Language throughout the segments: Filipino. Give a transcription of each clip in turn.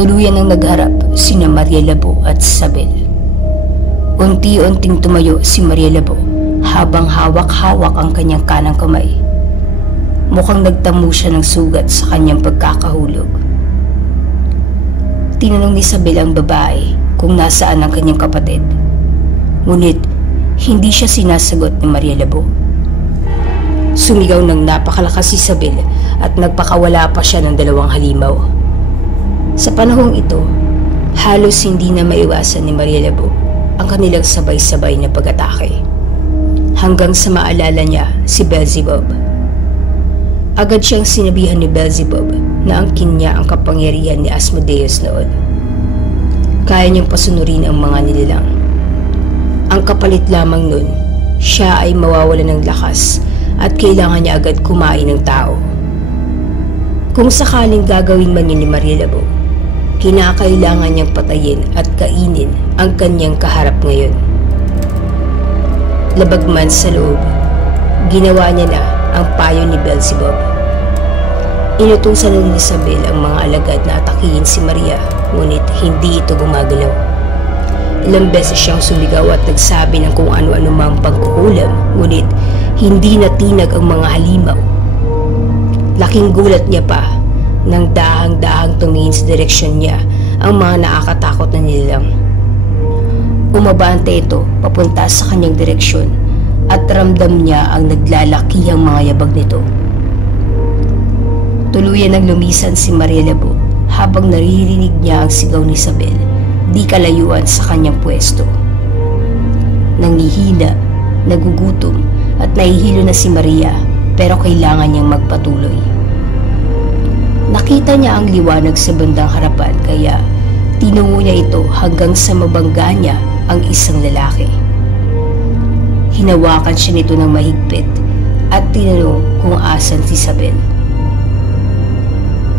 Tuluyan ang nagharap sina Maria Labo at Isabel. Unti-unting tumayo si Maria Labo habang hawak-hawak ang kanyang kanang kamay. Mukhang nagtamo siya ng sugat sa kanyang pagkakahulog. Tinanong ni Isabel ang babae kung nasaan ang kanyang kapatid. Ngunit hindi siya sinasagot ni Maria Labo. Sumigaw ng napakalakas si Isabel at nagpakawala pa siya ng 2 halimaw. Sa panahong ito, halos hindi na maiwasan ni Maria Labo ang kanilang sabay-sabay na pag-atake. Hanggang sa maalala niya si Beelzebub. Agad siyang sinabihan ni Beelzebub na angkin niya ang kapangyarihan ni Asmodeus noon. Kaya niyang pasunurin ang mga nilalang. Ang kapalit lamang nun, siya ay mawawalan ng lakas at kailangan niya agad kumain ng tao. Kung sakaling gagawin man yun ni Maria Labo, kinakailangan niyang patayin at kainin ang kanyang kaharap ngayon. Labag man sa loob, ginawa niya na ang payo ni Beelzebub. Inutusan ni Isabel ang mga alagad na atakihin si Maria, ngunit hindi ito gumagalaw. Ilang beses siyang sumigaw at nagsabi ng kung ano-ano mang pagkukulam, ngunit hindi natinag ang mga halimaw. Laking gulat niya pa nang dahang-dahang tumingin sa direksyon niya ang mga nakakatakot na nilalang. Umabante ito papunta sa kanyang direksyon at ramdam niya ang naglalakihang mga yabag nito. Tuluyan nang lumisan si Maria Labo habang naririnig niya ang sigaw ni Isabel di kalayuan sa kanyang pwesto. Nangihina, nagugutom at nahihilo na si Maria pero kailangan niyang magpatuloy. Nakita niya ang liwanag sa bandang harapan kaya tinungo niya ito hanggang sa mabangga niya ang isang lalaki. Hinawakan siya nito ng mahigpit at tinanong kung asan si Isabel.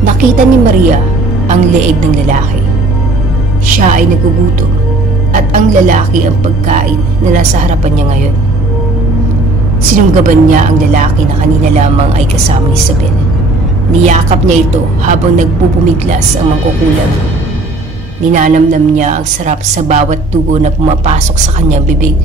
Nakita ni Maria ang leeg ng lalaki. Siya ay nagugutom at ang lalaki ang pagkain na nasa harapan niya ngayon. Sinunggaban niya ang lalaki na kanina lamang ay kasama ni Isabel. Niyakap niya ito habang nagbubumiglas ang mangkukulam. Ninanamnam niya ang sarap sa bawat dugo na pumapasok sa kanyang bibig.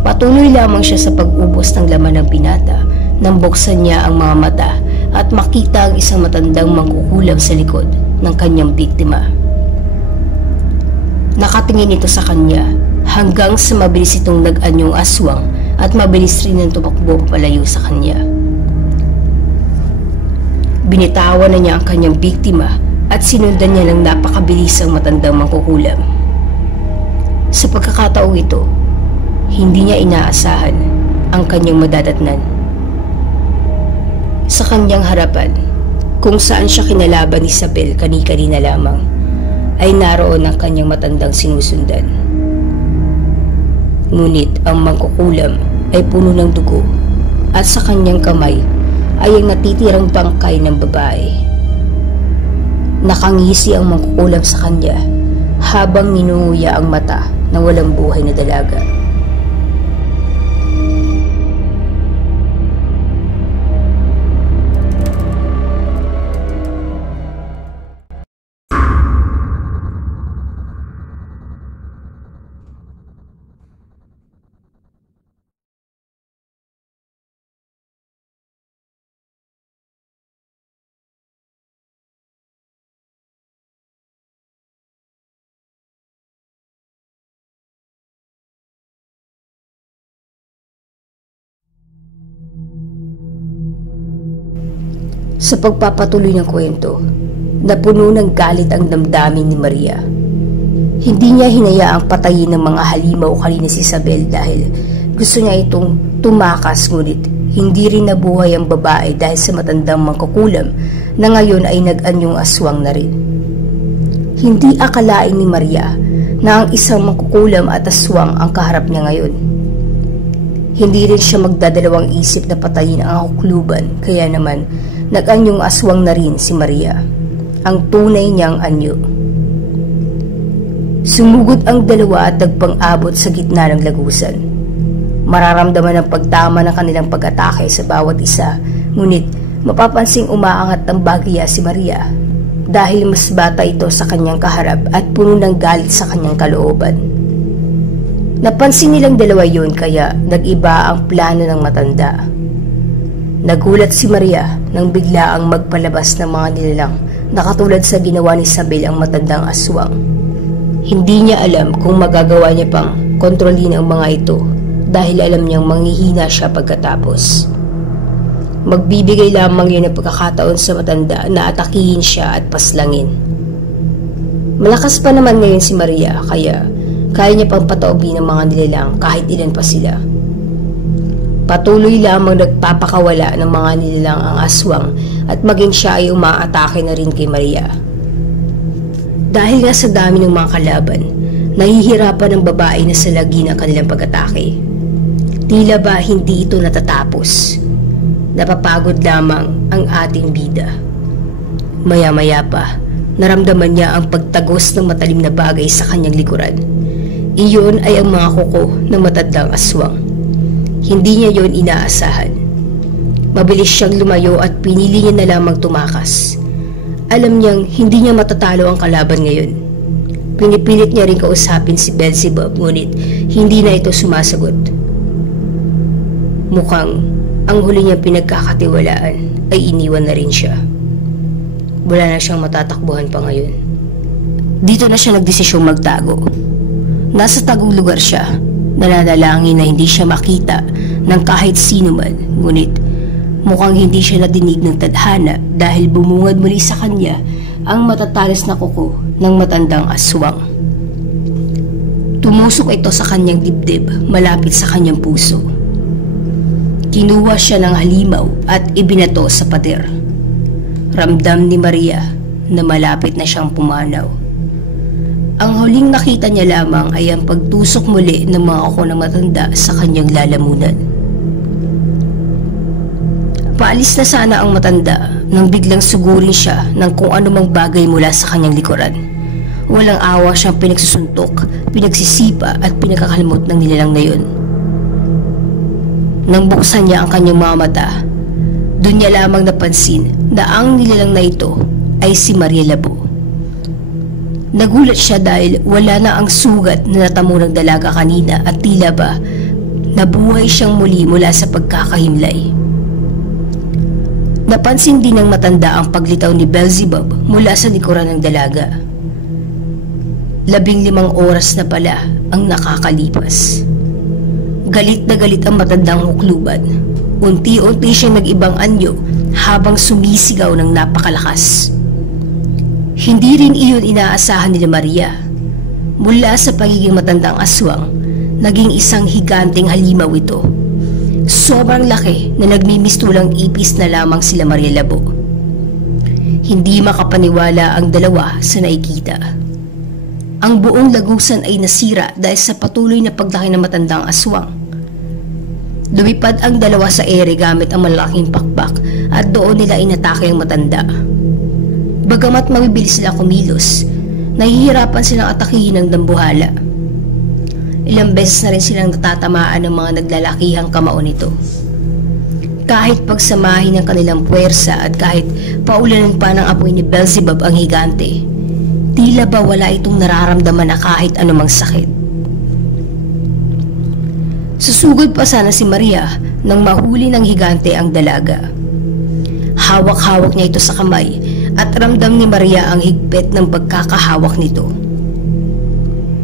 Patuloy lamang siya sa pag-ubos ng laman ng binata nang buksan niya ang mga mata at makita ang isang matandang mangkukulam sa likod ng kanyang biktima. Nakatingin ito sa kanya hanggang sa mabilis itong nag-anyong aswang at mabilis rin ang tumakbo papalayo sa kanya. Binitawan na niya ang kanyang biktima at sinundan niya ng napakabilisang matandang mangkukulam. Sa pagkakataong ito, hindi niya inaasahan ang kanyang madadatnan. Sa kanyang harapan, kung saan siya kinalaban ni Isabel kani-kanina lamang, ay naroon ang kanyang matandang sinusundan. Ngunit ang mangkukulam ay puno ng dugo at sa kanyang kamay ay ang natitirang bangkay ng babae. Nakangisi ang mangkukulam sa kanya habang ninunguya ang mata ng walang buhay na dalaga. Sa pagpapatuloy ng kwento, napuno ng galit ang damdamin ni Maria. Hindi niya hinayaang patayin ng mga halimaw kanina si Isabel dahil gusto niya itong tumakas, ngunit hindi rin nabuhay ang babae dahil sa matandang mangkukulam na ngayon ay nag-anyong aswang na rin. Hindi akalain ni Maria na ang isang mangkukulam at aswang ang kaharap niya ngayon. Hindi rin siya magdadalawang isip na patayin ang kukluban, kaya naman nag-anyong aswang na rin si Maria, ang tunay niyang anyo. Sumugod ang dalawa at nagpang-abot sa gitna ng lagusan. Mararamdaman ang pagtama ng kanilang pag-atake sa bawat isa, ngunit mapapansing umaangat ng bagya si Maria. dahil mas bata ito sa kanyang kaharap at puno ng galit sa kanyang kalooban. Napansin nilang dalawa yun kaya nag-iba ang plano ng matanda. Nagulat si Maria nang bigla ang magpalabas ng mga nilalang na katulad sa ginawa ni Isabel ang matandang aswang. Hindi niya alam kung magagawa niya pang kontrolin ang mga ito dahil alam niyang manghihina siya pagkatapos. Magbibigay lamang yun ng pagkakataon sa matanda na atakihin siya at paslangin. Malakas pa naman ngayon si Maria kaya kaya niya pang pataubin ng mga nilalang kahit ilan pa sila. Patuloy lamang nagpapakawala ng mga nilalang ang aswang at maging siya ay umaatake na rin kay Maria. Dahil nga sa dami ng mga kalaban, nahihirapan ang babae na salagin ang kanilang pag-atake. Tila ba hindi ito natatapos? Napapagod lamang ang ating bida. Maya-maya pa, naramdaman niya ang pagtagos ng matalim na bagay sa kanyang likuran. Iyon ay ang mga kuko ng matandang aswang. Hindi niya yon inaasahan. Mabilis siyang lumayo at pinili niya na lamang tumakas. Alam niyang hindi niya matatalo ang kalaban ngayon. Pinipilit niya rin kausapin si Beelzebub ngunit hindi na ito sumasagot. Mukhang ang huli niyang pinagkakatiwalaan ay iniwan na rin siya. Wala na siyang matatakbuhan pa ngayon. Dito na siya nagdesisyong magtago. Nasa tagong lugar siya, nananalangin na hindi siya makita ng kahit sino man, ngunit mukhang hindi siya nadinig ng tadhana dahil bumungad muli sa kanya ang matatalis na kuko ng matandang aswang. Tumusok ito sa kanyang dibdib malapit sa kanyang puso. Kinuha siya ng halimaw at ibinato sa pader. Ramdam ni Maria na malapit na siyang pumanaw. Ang huling nakita niya lamang ay ang pagtusok muli ng mga kuko ng matanda sa kanyang lalamunan. Paalis na sana ang matanda nang biglang sugurin siya ng kung anumang bagay mula sa kanyang likuran. Walang awa siyang pinagsusuntok, pinagsisipa at pinakakalmot ng nilalang na yun. Nang buksan niya ang kanyang mga mata, doon niya lamang napansin na ang nilalang na ito ay si Maria Labo. Nagulat siya dahil wala na ang sugat na natamo ng dalaga kanina at tila ba nabuhay siyang muli mula sa pagkakahimlay. Napansin din ng matanda ang paglitaw ni Beelzebub mula sa likuran ng dalaga. 15 oras na pala ang nakakalipas. Galit na galit ang matandang hukluban. Unti-unti siyang nag-ibang anyo habang sumisigaw ng napakalakas. Hindi rin iyon inaasahan nila Maria. Mula sa pagiging matandang aswang, naging isang higanteng halimaw ito. Sobrang laki na nagmimistulang ipis na lamang sila Maria Labo. Hindi makapaniwala ang dalawa sa nakikita. Ang buong lagusan ay nasira dahil sa patuloy na paglaki ng matandang aswang. Lumipad ang dalawa sa ere gamit ang malaking pakpak at doon nila inatake ang matanda. Bagamat mabibilis sila kumilos, nahihirapan silang atakihin ng dambuhala. Ilang beses na rin silang natatamaan ng mga naglalakihang kamao nito. Kahit pagsamahin ng kanilang puwersa at kahit paulanan pa ng apoy ni Beelzebub ang higante, tila ba wala itong nararamdaman na kahit anumang sakit. Susugod pa sana si Maria nang mahuli ng higante ang dalaga. Hawak-hawak niya ito sa kamay at ramdam ni Maria ang higpit ng pagkakahawak nito.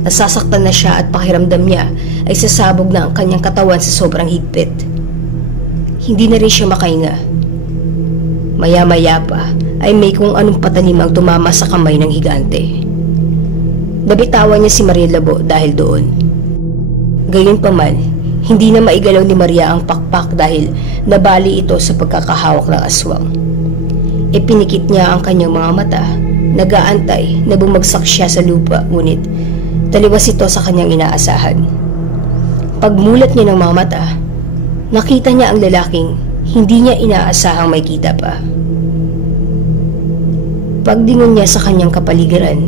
Nasasaktan na siya at pakiramdam niya ay sasabog na ang kanyang katawan sa sobrang higpit. Hindi na rin siya makahinga. Maya-maya pa ay may kung anong patalim ang tumama sa kamay ng higante. Nabitawan niya si Maria Labo dahil doon. Gayunpaman, hindi na maigalaw ni Maria ang pakpak dahil nabali ito sa pagkakahawak ng aswang. Ipinikit niya ang kanyang mga mata, nag-aantay na bumagsak siya sa lupa ngunit taliwas ito sa kanyang inaasahan. Pagmulat niya ng mga mata, nakita niya ang lalaking hindi niya inaasahang may kita pa. Paglingon niya sa kanyang kapaligiran,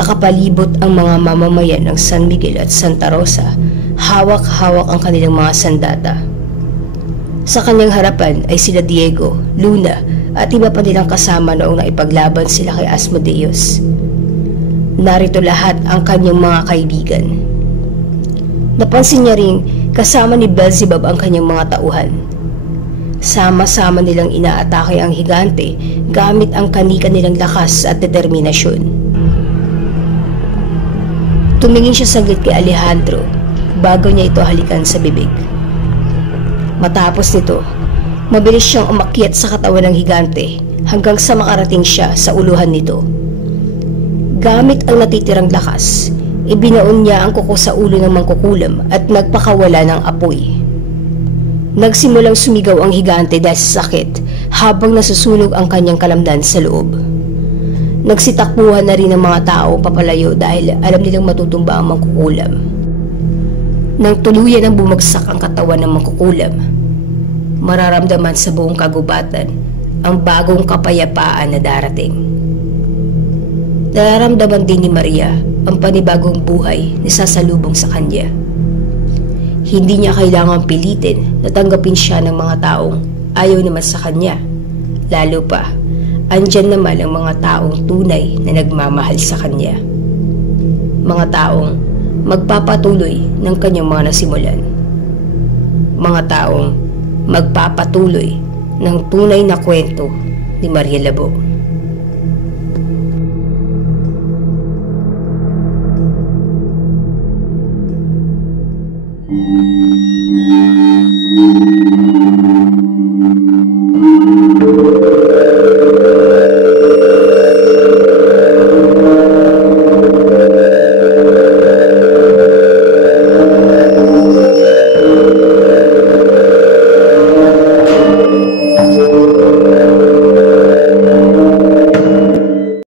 nakapalibot ang mga mamamayan ng San Miguel at Santa Rosa. Hawak-hawak ang kanilang mga sandata. Sa kanyang harapan ay sila Diego, Luna at iba pa nilang kasama noong naipaglaban sila kay Asmodeus. Narito lahat ang kanyang mga kaibigan. Napansin niya ring kasama ni Beelzebub ang kanyang mga tauhan. Sama-sama nilang inaatake ang higante gamit ang kanika nilang lakas at determinasyon. Tumingin siya saglit kay Alejandro bago niya ito halikan sa bibig. Matapos nito, mabilis siyang umakyat sa katawan ng higante hanggang sa makarating siya sa uluhan nito. Gamit ang natitirang lakas, ibinaon niya ang kuko sa ulo ng mangkukulam at nagpakawala ng apoy. Nagsimulang sumigaw ang higante dahil sa sakit habang nasusunog ang kanyang kalamdan sa loob. Nagsitakbuhan na rin ang mga tao papalayo dahil alam nilang matutumba ang mangkukulam. Nang tuluyan ang bumagsak ang katawan ng mangkukulam, mararamdaman sa buong kagubatan ang bagong kapayapaan na darating. Nararamdaman din ni Maria ang panibagong buhay na sasalubong sa kanya. Hindi niya kailangang pilitin na tanggapin siya ng mga taong ayaw naman sa kanya. Lalo pa, andyan naman ang mga taong tunay na nagmamahal sa kanya. Mga taong magpapatuloy ng kanyang mga nasimulan. Mga taong magpapatuloy ng tunay na kwento ni Maria Labo.